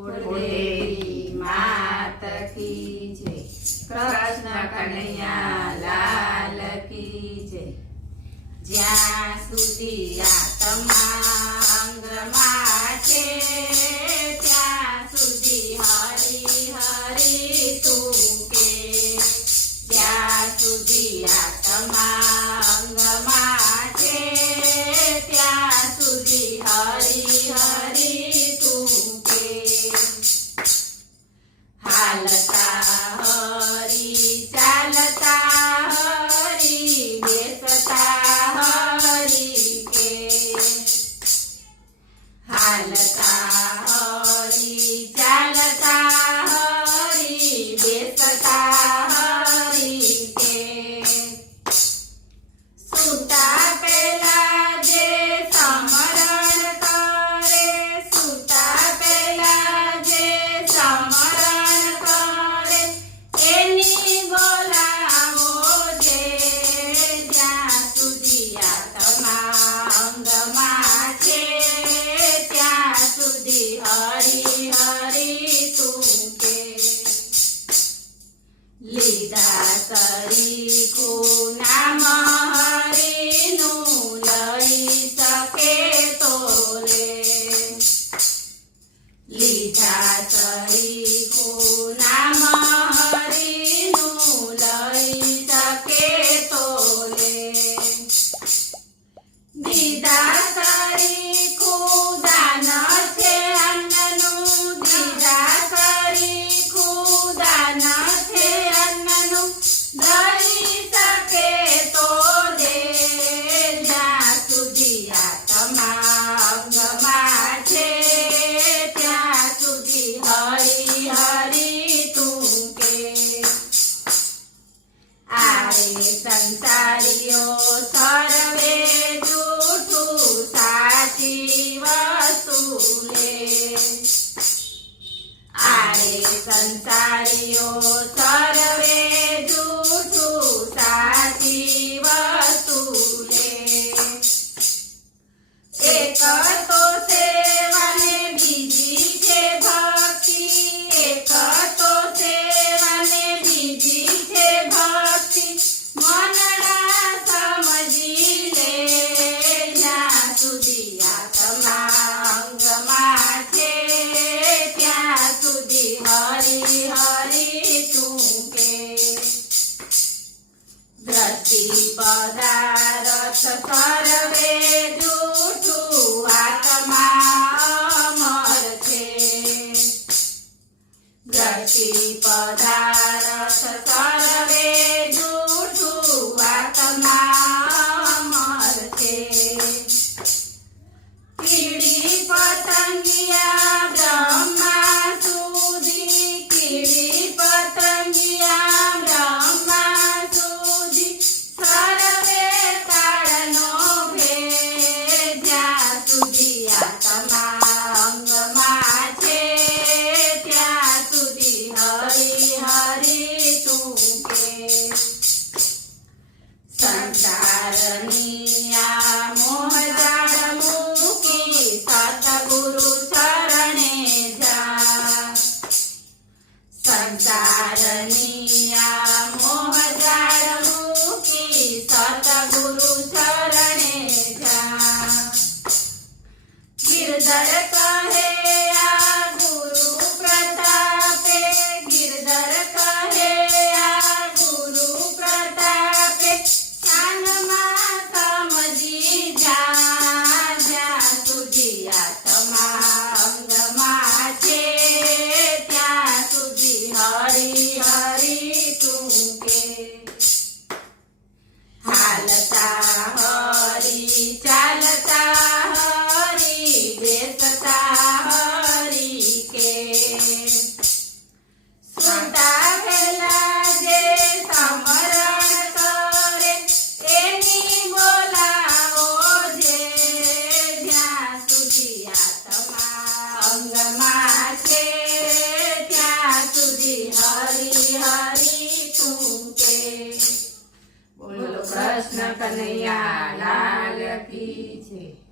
देवी मात की जय। कृष्ण कन्हैया लाल की जय। ज्યાં સુધી આત્મા અંગમાં છે ત્યાં સુધી હરી હરી તું કે। જ્યાં સુધી આત્મા અંગમાં છે ત્યાં સુધી હરી હરી તું કે। હાલતા હરી ચાલતા હરી બેસતા હરી કે। હાલતા હરી ચાલતા હરી બેસતા હરી કે। સૂતા પહેલા જે સ્મરણ કરે સૂતા પહેલા જે સ્મરણ કરે એની બોલાવો જે। જ્યાં સુધી આત્મા અંગમાં છે ત્યાં સુધી હરી હરી તું કે। લીધા તરીકું નામ હરીનું લઈ શકે તો રે। લીધા તરીકું નામ હરીનું લઈ શકે તો રે। દીધા તરીકું દાન છે અન્નનું દીધા તરીકું દાન છે અન્નનું લઈ શકે તો દે। જ્યાં સુધી આત્મા અંગમાં છે ત્યાં સુધી હરી હરી તું કે। આરે સંસારીઓ સર્વે જૂઠું સાચી વસ્તુ લે। આરે સંસારીઓ સર્વે જૂઠું સાચી વસ્તુ લે। એક તો સેવા ને બીજી છે ભક્તિ એક તો સેવા ને બીજી છે ભક્તિ મનડા સમજી લે। જ્યાં સુધી આત્મા અંગમાં છે ત્યાં સુધી હરી હરી તું કે। દ્રષ્ટિ પદાર્થ સર્વે જૂઠું આત્મા અમર છે। દ્રષ્ટિ પદાર્થ સર્વે જૂઠું આત્મા અમર છે। કીડી પતંગિયા બ્રહ્મા સુધી કીડી પતંગિયા બ્રહ્મા સુધી સર્વે તાળનો ભેદ। જ્યાં સુધી આત્મા અંગમાં છે ત્યાં સુધી હરી હરી તું કે। સંસારની આ મોહજાળ મૂકી સતગુરુ ચરણે જા। સંસારની આ મોહજાળ મૂકી સતગુરુ ચરણે જા। गिरधर कहे आ गुरु प्रतापे गिरधर कहे आ गुरु प्रतापे कानमा समझी जा। ज्યાં સુધી આત્મા અંગમાં છે ત્યાં સુધી હરી હરી તું કે। હાલતા હરી ચાલતા હરી બેસતા હરી કે। સૂતા પહેલા જે સ્મરણ કરે એની બોલાવો જે। જ્યાં સુધી આત્મા અંગમાં છે ત્યાં સુધી હરી હરી તું કે। બોલો કૃષ્ણ કન્હૈયા લાલ की जय।